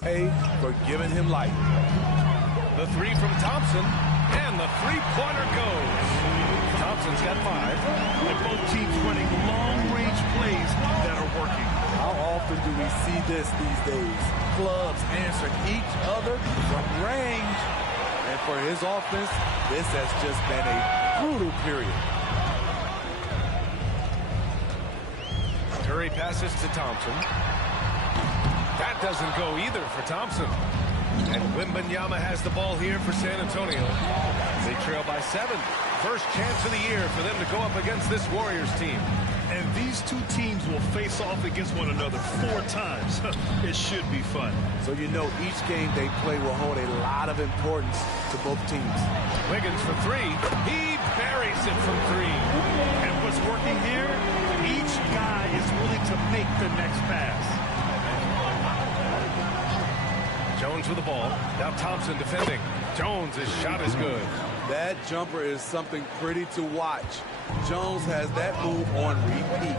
Hey, for giving him life. The three from Thompson, and the three-pointer goes. Thompson's got 5. And both teams running long-range plays that are working. How often do we see this these days? Clubs answering each other from range. And for his offense, this has just been a brutal period. Curry passes to Thompson. That doesn't go either for Thompson. And Wembanyama has the ball here for San Antonio. They trail by 7. First chance of the year for them to go up against this Warriors team. And these two teams will face off against one another 4 times. It should be fun. So you know each game they play will hold a lot of importance to both teams. Wiggins for 3. He buries it from 3. And what's working here, each guy is willing to make the next pass. Jones with the ball. Now Thompson defending. Jones' shot is good. That jumper is something pretty to watch. Jones has that move on repeat.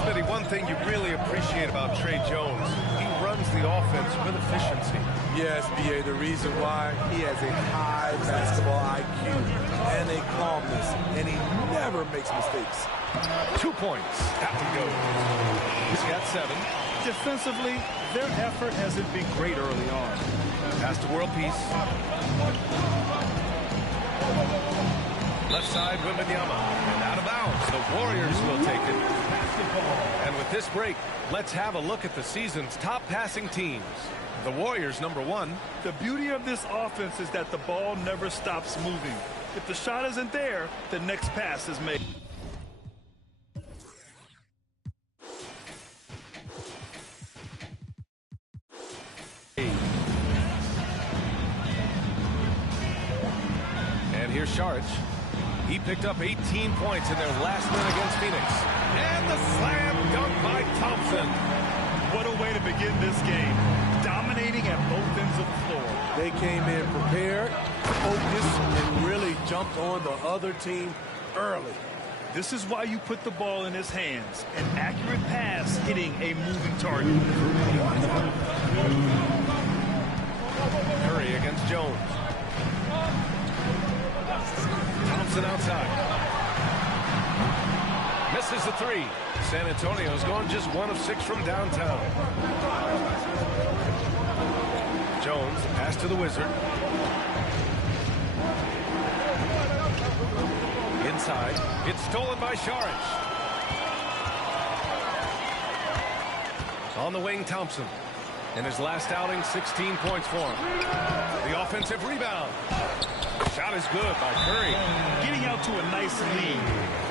Smitty, one thing you really appreciate about Trey Jones, he runs the offense with efficiency. Yes, B.A., the reason why he has a high basketball IQ and a calmness, and he never makes mistakes. 2 points. That one goes. He's got 7. Defensively, their effort hasn't been great early on. Pass to World Peace. Left side, Wembanyama. And out of bounds. The Warriors will take it. And with this break, let's have a look at the season's top passing teams. The Warriors, number 1. The beauty of this offense is that the ball never stops moving. If the shot isn't there, the next pass is made. And here's Sharch. He picked up 18 points in their last win against Phoenix. And the slam dunk by Thompson. What a way to begin this game. Dominating at both ends of the floor. They came in prepared, focused, and really jumped on the other team early. This is why you put the ball in his hands. An accurate pass hitting a moving target. Curry against Jones. Thompson outside. Misses the 3. San Antonio's gone just 1 of 6 from downtown. Jones, pass to the Wizard. Inside. It's stolen by Sharch. On the wing, Thompson. In his last outing, 16 points for him. The offensive rebound. Shot is good by Curry. Getting out to a nice lead.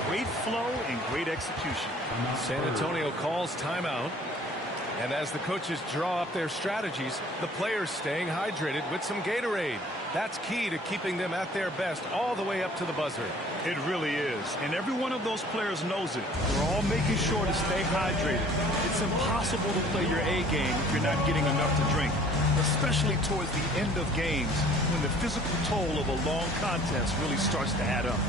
Great flow and great execution. San Antonio calls timeout. And as the coaches draw up their strategies, the players staying hydrated with some Gatorade. That's key to keeping them at their best all the way up to the buzzer. It really is. And every one of those players knows it. They're all making sure to stay hydrated. It's impossible to play your A game if you're not getting enough to drink, especially towards the end of games when the physical toll of a long contest really starts to add up.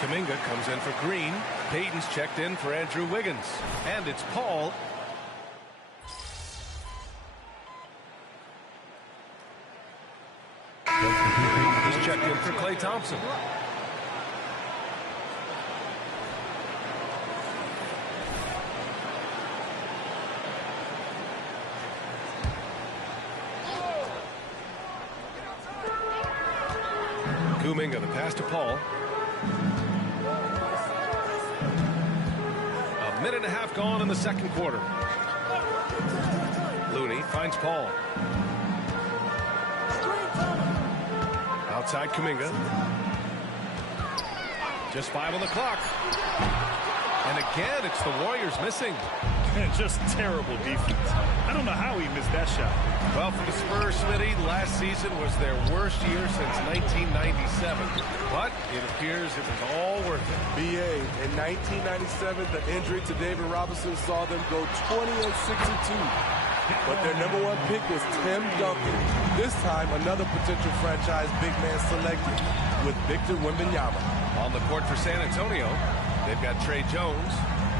Kuminga comes in for Green. Payton's checked in for Andrew Wiggins. And it's Paul. He's checked in for Klay Thompson. Kuminga, the pass to Paul. A minute and a half gone in the second quarter. Looney finds Paul. Outside Kuminga. Just 5 on the clock. And again, it's the Warriors missing. And just terrible defense. I don't know how he missed that shot. Well, for the Spurs, Smitty, last season was their worst year since 1997. But it appears it was all worth it. BA, in 1997, the injury to David Robinson saw them go 20-62. But their #1 pick was Tim Duncan. This time, another potential franchise big man selected with Victor Wembanyama. On the court for San Antonio, they've got Trey Jones.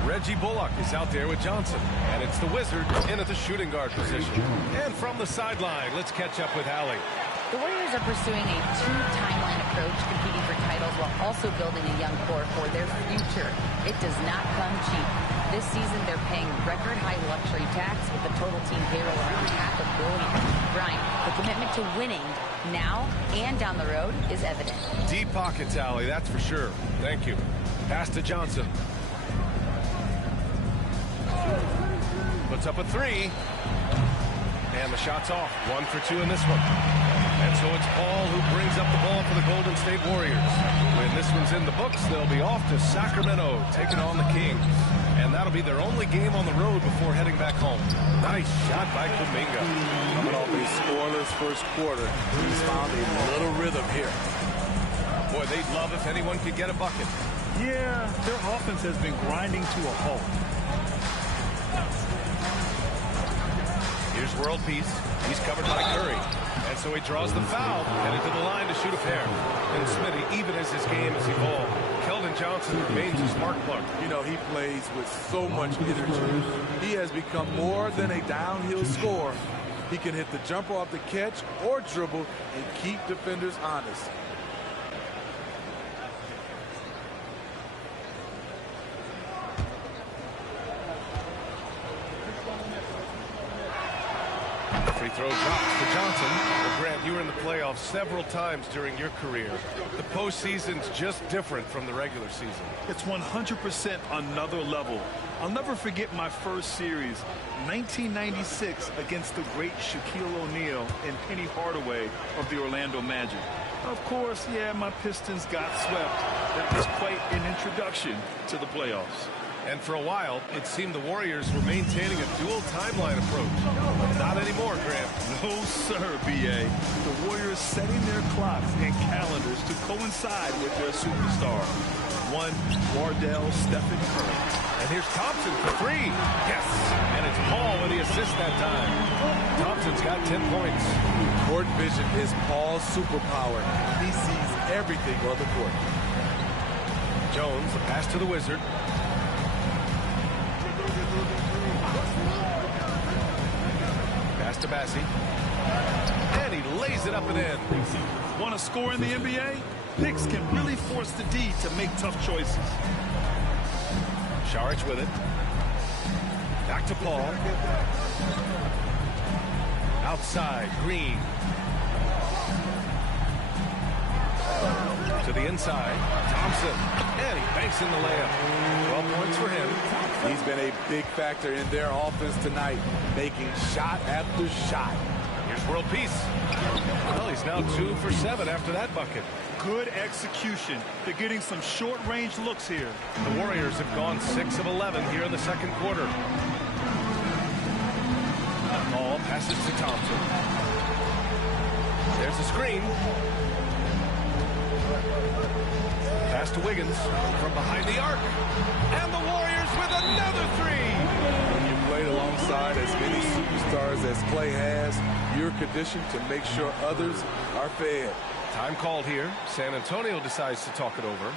Reggie Bullock is out there with Johnson. And it's the Wizards in at the shooting guard position. And from the sideline, let's catch up with Allie. The Warriors are pursuing a two-timeline approach, competing for titles while also building a young core for their future. It does not come cheap. This season, they're paying record-high luxury tax with the total team payroll around $500 million. Brian, the commitment to winning now and down the road is evident. Deep pockets, Allie, that's for sure. Thank you. Pass to Johnson. Puts up a 3. And the shot's off. 1 for 2 in this one. And so it's Paul who brings up the ball for the Golden State Warriors. When this one's in the books, they'll be off to Sacramento, taking on the Kings. And that'll be their only game on the road before heading back home. Nice shot by Kuminga. Coming off a scoreless first quarter, he's found a little rhythm here. Boy, they'd love if anyone could get a bucket. Yeah, their offense has been grinding to a halt. Here's world peace. He's covered by Curry. And so he draws the foul, headed to the line to shoot a pair. And Smitty, even as his game has evolved, Keldon Johnson remains a smart plug. You know, he plays with so much energy. He has become more than a downhill scorer. He can hit the jumper off the catch or dribble and keep defenders honest. Free throw drops to Johnson. Well, Grant, you were in the playoffs several times during your career. The postseason's just different from the regular season. It's 100% another level. I'll never forget my first series, 1996, against the great Shaquille O'Neal and Penny Hardaway of the Orlando Magic. Of course, yeah, my Pistons got swept. That was quite an introduction to the playoffs. And for a while, it seemed the Warriors were maintaining a dual timeline approach. But not anymore, Grant. No, sir, B.A. The Warriors setting their clocks and calendars to coincide with their superstar. One, Wardell Stephen Curry. And here's Thompson for 3. Yes! And it's Paul with the assist that time. Thompson's got 10 points. Court vision is Paul's superpower. He sees everything on the court. Jones, the pass to the Wizard. Pass to Bassie. And he lays it up and in. Want to score in the NBA? Picks can really force the D to make tough choices. Saric with it. Back to Paul. Outside, Green. To the inside, Thompson. And he banks in the layup. 12 points for him. He's been a big factor in their offense tonight, making shot after shot. Here's world peace. Well, he's now 2 for 7 after that bucket. Good execution. They're getting some short-range looks here. The Warriors have gone 6 of 11 here in the second quarter. Ball passes to Thompson. There's a screen. Pass to Wiggins from behind the arc. And the Warriors with another 3. When you played alongside as many superstars as Klay has, you're conditioned to make sure others are fed. Time called here. San Antonio decides to talk it over.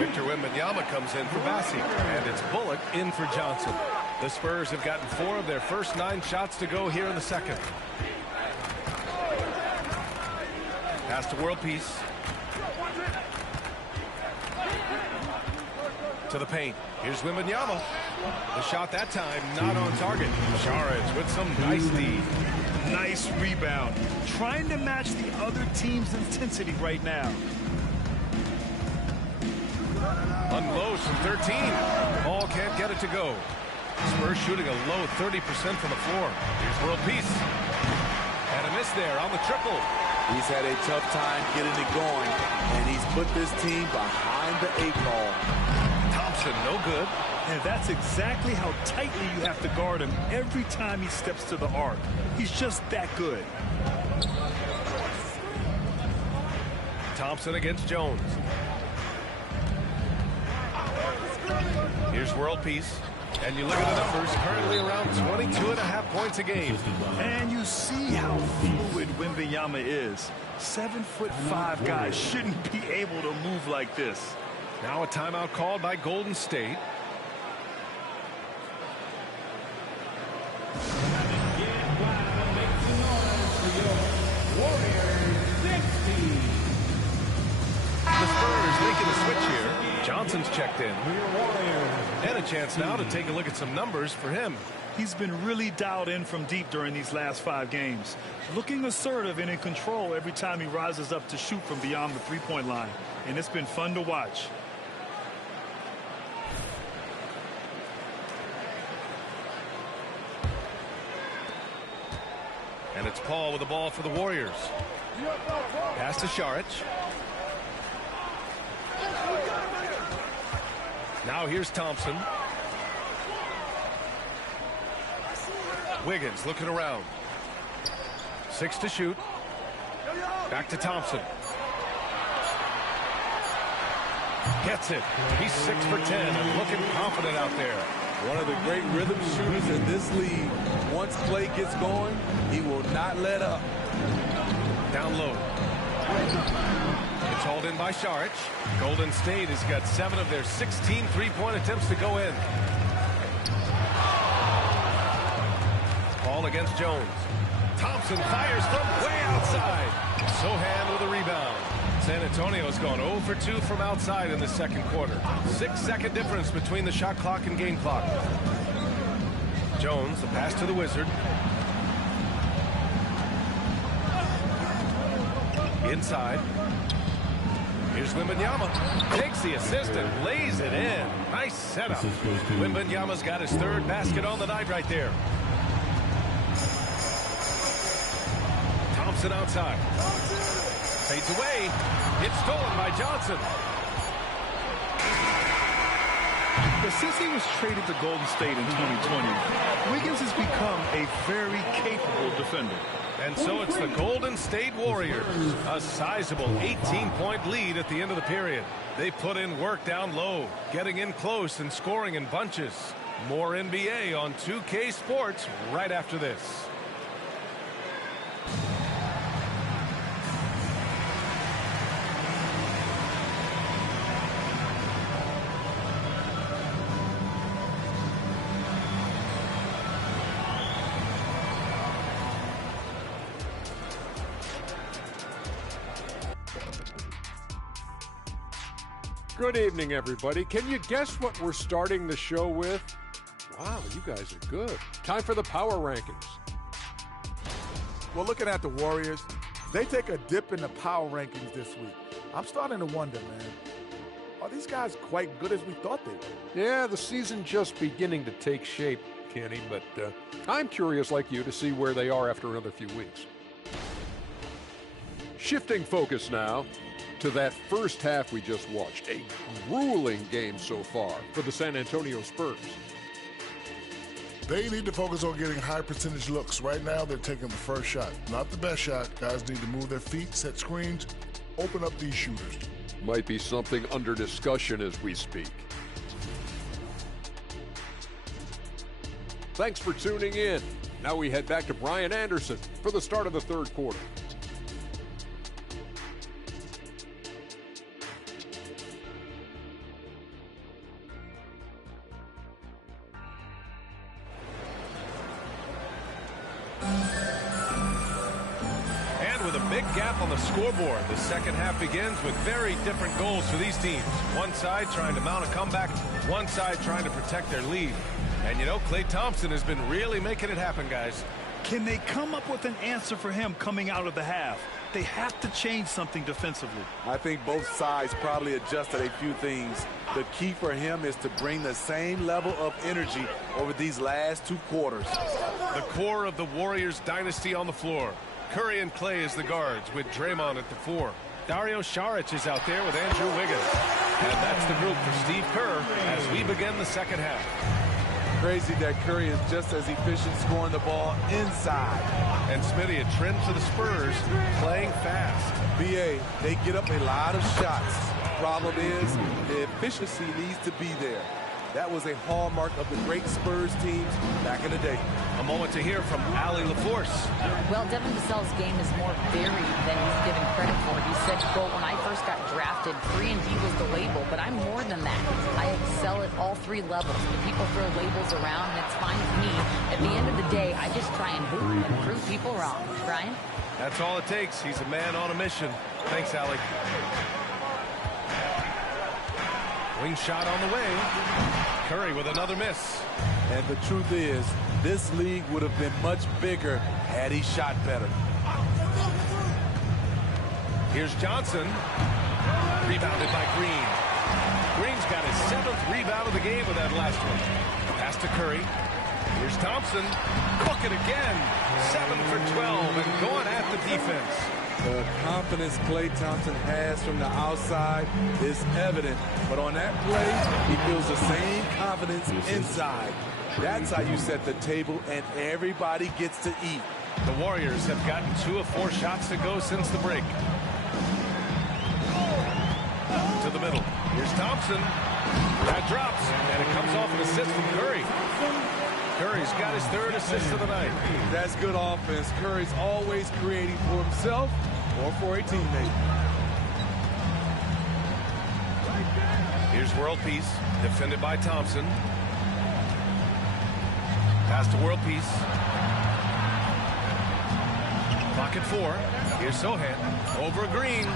Victor Wembanyama comes in for Bassi, and it's Bullock in for Johnson. The Spurs have gotten 4 of their first 9 shots to go here in the second. Pass to World Peace. To the paint. Here's Wembanyama. The shot that time not on target. Saric with some nice D. Nice rebound. Trying to match the other team's intensity right now. Unloads from 13. Ball can't get it to go. Spurs shooting a low 30% from the floor. Here's World Peace. And a miss there on the triple. He's had a tough time getting it going, and he's put this team behind the 8 ball. Thompson, no good. And that's exactly how tightly you have to guard him every time he steps to the arc. He's just that good. Thompson against Jones. Here's World Peace. And you look at the numbers, currently around 22.5 points a game. And you see how fluid Wembanyama is. 7'5" guys shouldn't be able to move like this. Now a timeout called by Golden State. The Spurs making the switch here. Johnson's checked in. And a chance now to take a look at some numbers for him. He's been really dialed in from deep during these last 5 games. Looking assertive and in control every time he rises up to shoot from beyond the three-point line. And it's been fun to watch. And it's Paul with the ball for the Warriors. Pass to Saric. Now here's Thompson. Wiggins looking around. 6 to shoot. Back to Thompson. Gets it. He's 6 for 10 and looking confident out there. One of the great rhythm shooters in this league. Once Klay gets going, he will not let up. Down low. It's hauled in by Saric. Golden State has got 7 of their 16 three-point attempts to go in. Ball against Jones. Thompson fires from way outside. Sohan with a rebound. San Antonio's gone 0 for 2 from outside in the second quarter. 6-second difference between the shot clock and game clock. Jones, the pass to the Wizard. Inside. Here's Wembanyama. Takes the assist and lays it in. Nice setup. Wembanyama's got his 3rd basket on the night right there. Thompson outside. Fades away. It's stolen by Johnson. But since he was traded to Golden State in 2020, Wiggins has become a very capable defender. And so it's the Golden State Warriors. A sizable 18-point lead at the end of the period. They put in work down low, getting in close and scoring in bunches. More NBA on 2K Sports right after this. Good evening, everybody. Can you guess what we're starting the show with? Wow, you guys are good. Time for the power rankings. Well, looking at the Warriors, they take a dip in the power rankings this week. I'm starting to wonder, man, are these guys quite good as we thought they were? Yeah, the season just beginning to take shape, Kenny, but I'm curious like you to see where they are after another few weeks. Shifting focus now to that first half we just watched. A grueling game so far for the San Antonio Spurs. They need to focus on getting high percentage looks. Right now, they're taking the first shot. Not the best shot. Guys need to move their feet, set screens, open up these shooters. Might be something under discussion as we speak. Thanks for tuning in. Now we head back to Brian Anderson for the start of the third quarter. And with a big gap on the scoreboard, the second half begins with very different goals for these teams. One side trying to mount a comeback, one side trying to protect their lead. And you know, Klay Thompson has been really making it happen, guys. Can they come up with an answer for him coming out of the half? They have to change something defensively. I think both sides probably adjusted a few things. The key for him is to bring the same level of energy over these last 2 quarters. The core of the Warriors dynasty on the floor. Curry and Klay as the guards with Draymond at the 4. Dario Saric is out there with Andrew Wiggins. And that's the group for Steve Kerr as we begin the second half. Crazy that Curry is just as efficient scoring the ball inside. And Smitty, a trend for the Spurs, playing fast. BA, they get up a lot of shots. Problem is, the efficiency needs to be there. That was a hallmark of the great Spurs teams back in the day. A moment to hear from Allie LaForce. Well, Devin Vassell's game is more varied than he's given credit for. He said, quote, when I first got drafted, 3-and-D was the label, but I'm more than that. I excel at all 3 levels. When people throw labels around, and it's fine with me. At the end of the day, I just try and hoop and prove people wrong. Brian? That's all it takes. He's a man on a mission. Thanks, Allie. Wing shot on the way. Curry with another miss. And the truth is, this league would have been much bigger had he shot better. Here's Johnson. Rebounded by Green. Green's got his 7th rebound of the game with that last one. Pass to Curry. Here's Thompson. Cook it again. 7 for 12 and going at the defense. The confidence Klay Thompson has from the outside is evident, but on that play, he feels the same confidence inside. That's how you set the table, and everybody gets to eat. The Warriors have gotten 2 of 4 shots to go since the break. To the middle. Here's Thompson. That drops, and it comes off an assist from Curry. Curry's got his 3rd assist of the night. That's good offense. Curry's always creating for himself or for a teammate. Here's World Peace, defended by Thompson. Pass to World Peace. Clock at 4. Here's Sohan. Over Green.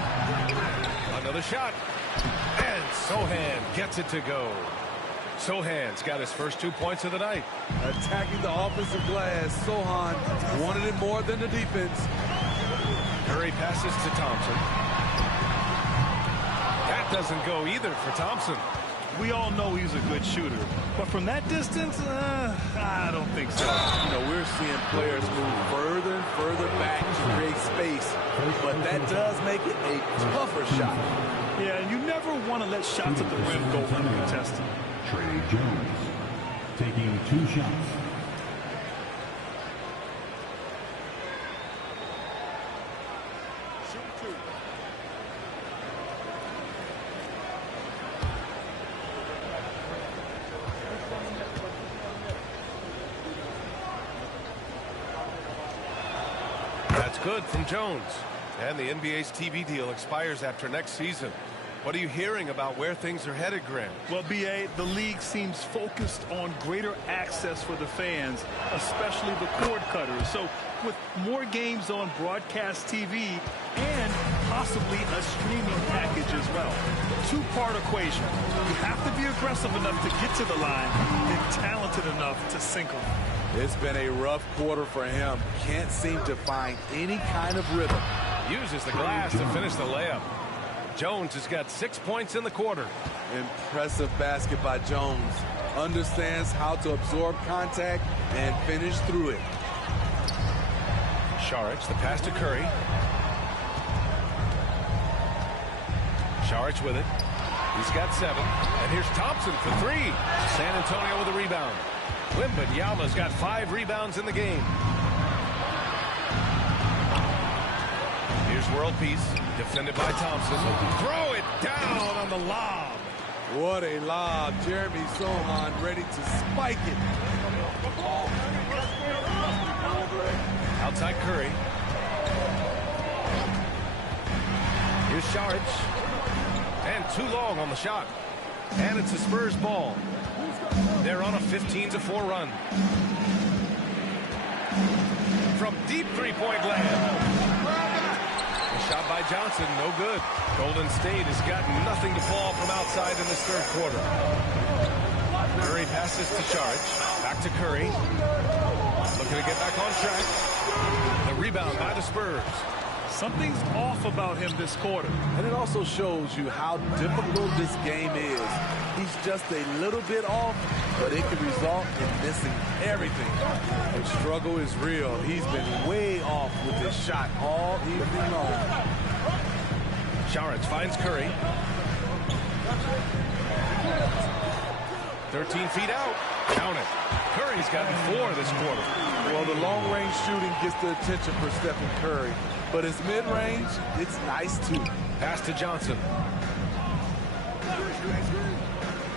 Another shot. And Sohan gets it to go. Sohan's got his first 2 points of the night. Attacking the offensive glass, Sohan wanted it more than the defense. Curry passes to Thompson. That doesn't go either for Thompson. We all know he's a good shooter, but from that distance, I don't think so. You know, we're seeing players move further and further back to create space, but that does make it a tougher shot. Yeah, and you never want to let shots at the rim go uncontested. Trey Jones taking 2 shots. That's good from Jones. And the NBA's TV deal expires after next season. What are you hearing about where things are headed, Graham? Well, B.A., the league seems focused on greater access for the fans, especially the cord cutters. So with more games on broadcast TV and possibly a streaming package as well. 2-part equation. You have to be aggressive enough to get to the line and talented enough to sink them. It's been a rough quarter for him. Can't seem to find any kind of rhythm. Uses the glass to finish the layup. Jones has got 6 points in the quarter. Impressive basket by Jones. Understands how to absorb contact and finish through it. Saric, the pass to Curry. Saric with it. He's got 7. And here's Thompson for 3. San Antonio with a rebound. Wembanyama's got 5 rebounds in the game. Here's World Peace, defended by Thompson. Throw it down on the lob. What a lob. Jeremy Sohan ready to spike it. Outside Curry. Here's Saric. And too long on the shot. And it's the Spurs ball. They're on a 15-4 run. Deep three-point land. A shot by Johnson, no good. Golden State has got nothing to fall from outside in this third quarter. Curry passes to Saric. Back to Curry. Looking to get back on track. The rebound by the Spurs. Something's off about him this quarter. And it also shows you how difficult this game is. He's just a little bit off, but it can result in missing everything. The struggle is real. He's been way off with his shot all evening long. Saric finds Curry. 13 feet out. Count it. Curry's gotten 4 this quarter. Well, the long-range shooting gets the attention for Stephen Curry, but his mid-range, it's nice too. Pass to Johnson.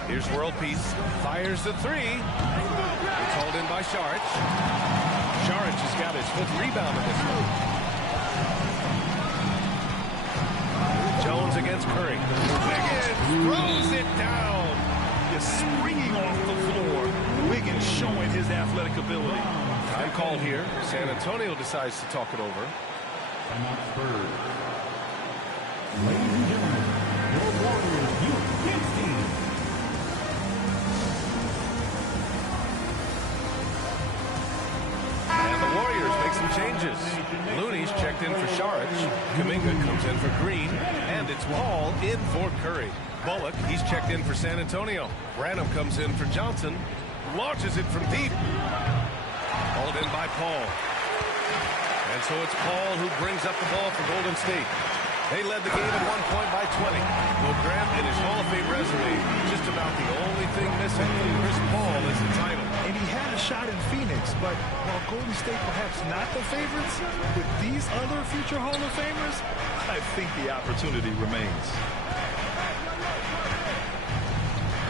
Here's World Peace. Fires the 3. It's hauled in by Saric. Saric has got his 5th rebound in this one. Jones against Curry. Wiggins throws it down. Is springing off the floor. Wiggins showing his athletic ability. Time called here. San Antonio decides to talk it over. Timeout Spurs. Ladies and gentlemen, your Warriors U15. And the Warriors make some changes. Looney's checked in for Saric. Kuminga comes in for Green. And it's Paul in for Curry. Bullock, he's checked in for San Antonio. Branham comes in for Johnson. Launches it from deep. Hauled in by Paul. And so it's Paul who brings up the ball for Golden State. They led the game at one point by 20. Well, Grant in his Hall of Fame resume, just about the only thing missing from Chris Paul is the title. And he had a shot in Phoenix, but while Golden State perhaps not the favorites, with these other future Hall of Famers, I think the opportunity remains.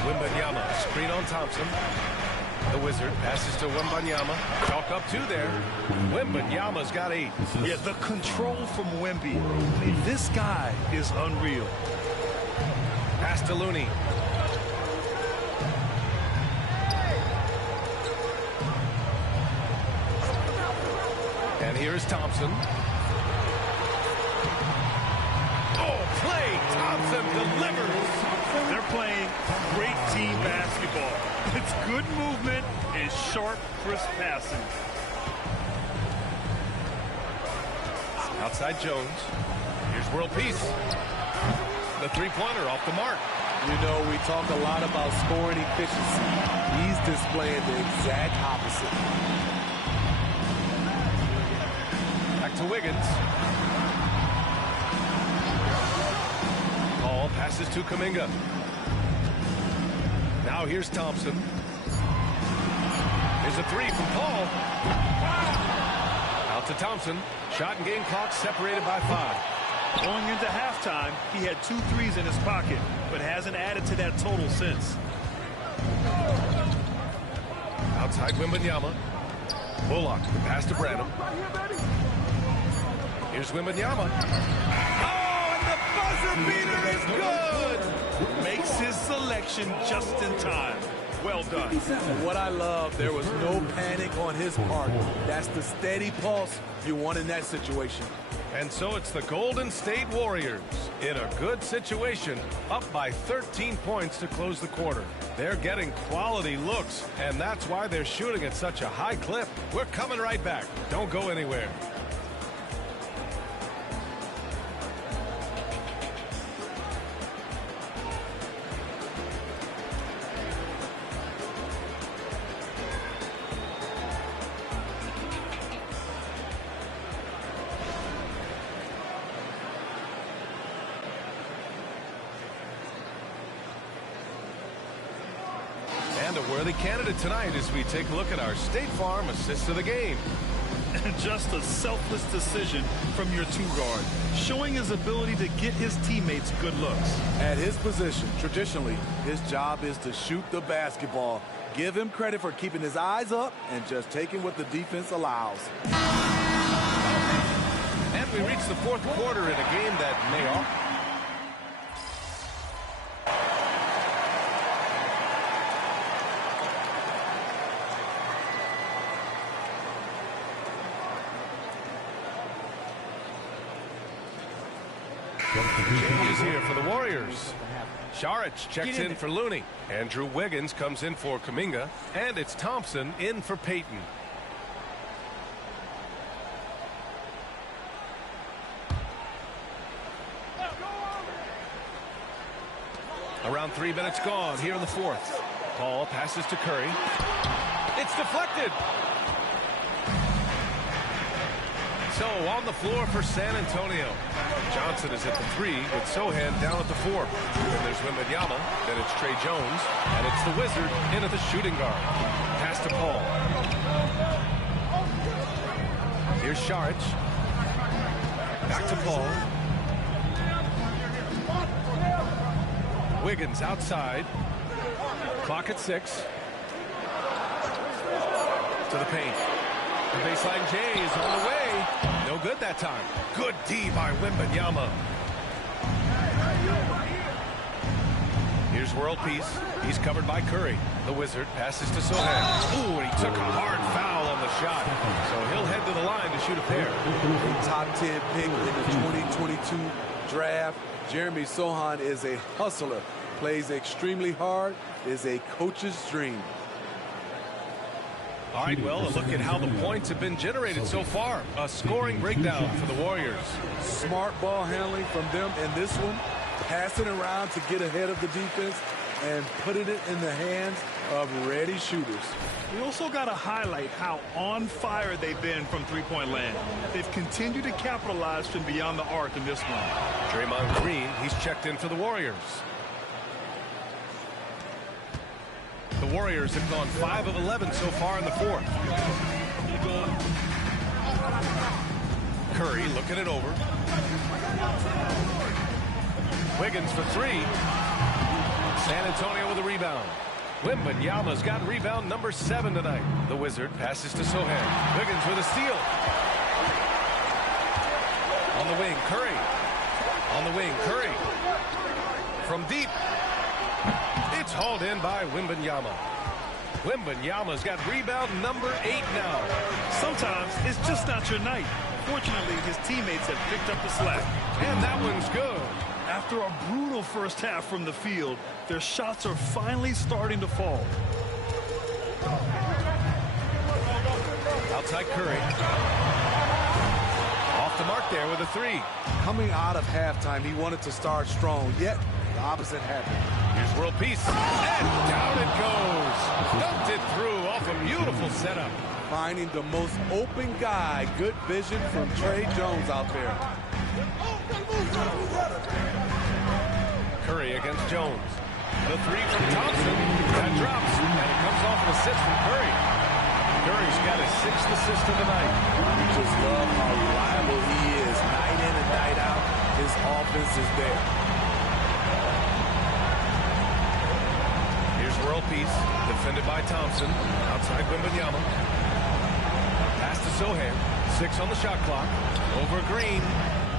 Wembanyama, screen on Thompson. The Wizard passes to Wembanyama. Chalk up 2 there. Wembanyama's got 8. Yeah, the control from Wemby. I mean, this guy is unreal. Pass to Looney. And here's Thompson. Oh, Klay Thompson delivers. They're playing great team basketball. It's good movement and sharp, crisp passing. Outside Jones. Here's World Peace. The three-pointer off the mark. You know, we talk a lot about scoring efficiency. He's displaying the exact opposite. Back to Wiggins. Paul passes to Kuminga. Now here's Thompson. There's a 3 from Paul. Out to Thompson. Shot and game clock separated by 5. Going into halftime, he had 2 threes in his pocket, but hasn't added to that total since. Outside Wembanyama. Bullock, the pass to Branham. Here's Wembanyama. Oh, and the buzzer beater is good! Makes his selection just in time. Well done. What I love, there was no panic on his part. That's the steady pulse you want in that situation. And so it's the Golden State Warriors in a good situation, up by 13 points to close the quarter. They're getting quality looks, and that's why they're shooting at such a high clip. We're coming right back. Don't go anywhere. And a worthy candidate tonight as we take a look at our State Farm assist of the game. Just a selfless decision from your 2-guard, showing his ability to get his teammates good looks. At his position, traditionally, his job is to shoot the basketball. Give him credit for keeping his eyes up and just taking what the defense allows. And we reach the fourth quarter in a game that may all... Changes here for the Warriors. Sharich checks in for Looney. Andrew Wiggins comes in for Kuminga. And it's Thompson in for Payton. Around 3 minutes gone here in the fourth. Paul passes to Curry. It's deflected. So on the floor for San Antonio. Johnson is at the 3 with Sohan down at the 4. Then there's Wembanyama. Then it's Trey Jones. And it's the Wizard in at the shooting guard. Pass to Paul. Here's Sharich. Back to Paul. Wiggins outside. Clock at 6. To the paint. The baseline J is on the way. No good that time. Good D by Wembanyama. Here's world peace. He's covered by Curry. The Wizard passes to Sohan. Ooh, and he took a hard foul on the shot. So he'll head to the line to shoot a pair. A top 10 pick in the 2022 draft. Jeremy Sohan is a hustler. Plays extremely hard. Is a coach's dream. All right, well, a look at how the points have been generated so far. A scoring breakdown for the Warriors. Smart ball handling from them in this one. Passing around to get ahead of the defense and putting it in the hands of ready shooters. We also got to highlight how on fire they've been from three-point land. They've continued to capitalize from beyond the arc in this one. Draymond Green, he's checked in for the Warriors. The Warriors have gone 5 of 11 so far in the fourth. Curry looking it over. Wiggins for 3. San Antonio with a rebound. Wembanyama's got rebound number 7 tonight. The Wizard passes to Sohan. Wiggins with a steal. On the wing, Curry. On the wing, Curry. From deep. It's hauled in by Wembanyama. Wembanyama's got rebound number 8 now. Sometimes it's just not your night. Fortunately, his teammates have picked up the slack. And that one's good. After a brutal first half from the field, their shots are finally starting to fall. Outside Curry. Off the mark there with a 3. Coming out of halftime, he wanted to start strong, yet the opposite happened. Here's world peace. And down it goes. Dumped it through off a beautiful setup. Finding the most open guy. Good vision from Trey Jones out there. Curry against Jones. The 3 from Thompson. That drops. And it comes off an assist from Curry. Curry's got his 6th assist of the night. You just love how reliable he is. Night in and night out, his offense is there. Here's world peace. Defended by Thompson. Outside Wembanyama. Pass to Sohan. 6 on the shot clock. Over Green.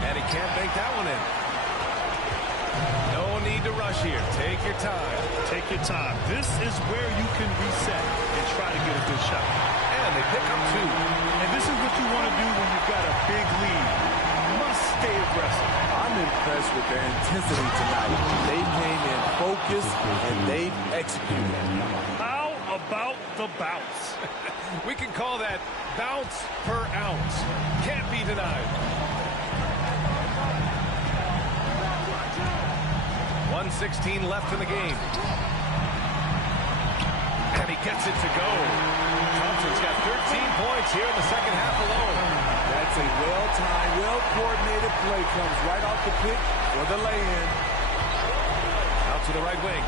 And he can't bank that one in. No need to rush here. Take your time. Take your time. This is where you can reset and try to get a good shot. And they pick up 2. And this is what you want to do when you've got a big lead. You must stay aggressive. I'm impressed with their intensity tonight. They came in focused and they executed. How about the bounce? We can call that bounce per ounce. Can't be denied. 1:16 left in the game. And he gets it to go. Thompson's got 13 points here in the second half alone. That's a well-timed, well-coordinated play. Comes right off the pick for the lay-in. Out to the right wing.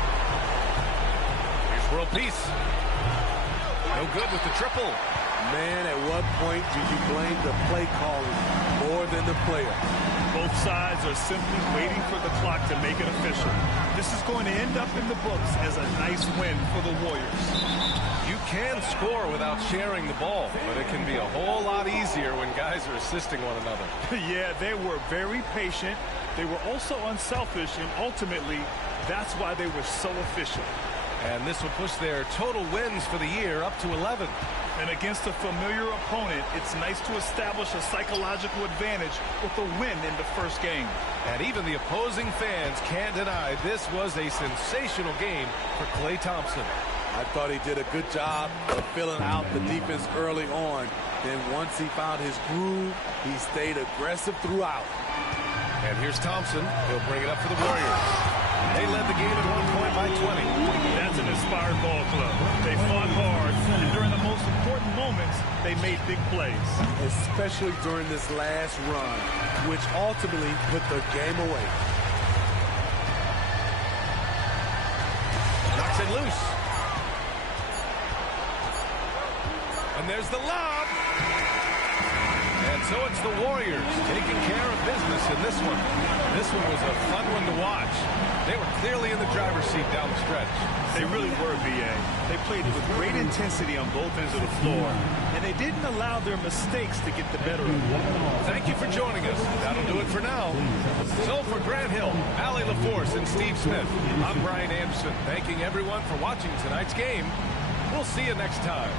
Here's world peace. No good with the triple. Man, at what point do you blame the play calling more than the player? Both sides are simply waiting for the clock to make it official. This is going to end up in the books as a nice win for the Warriors. You can score without sharing the ball, but it can be a whole lot easier when guys are assisting one another. Yeah, they were very patient. They were also unselfish, and ultimately, that's why they were so efficient. And this will push their total wins for the year up to 11. And against a familiar opponent, it's nice to establish a psychological advantage with a win in the first game. And even the opposing fans can't deny this was a sensational game for Klay Thompson. I thought he did a good job of filling out the defense early on. Then once he found his groove, he stayed aggressive throughout. And here's Thompson. He'll bring it up for the Warriors. They led the game at 1 point by 20. That's an inspired ball club. They fought hard, and during the most important moments, they made big plays. Especially during this last run, which ultimately put the game away. Knocks it loose. And there's the lob. And so it's the Warriors taking care of business in this one. This one was a fun one to watch. They were clearly in the driver's seat down the stretch. They really were, B.A. They played with great intensity on both ends of the floor, and they didn't allow their mistakes to get the better of them. Thank you for joining us. That'll do it for now. So for Grant Hill, Allie LaForce, and Steve Smith, I'm Brian Anderson, thanking everyone for watching tonight's game. We'll see you next time.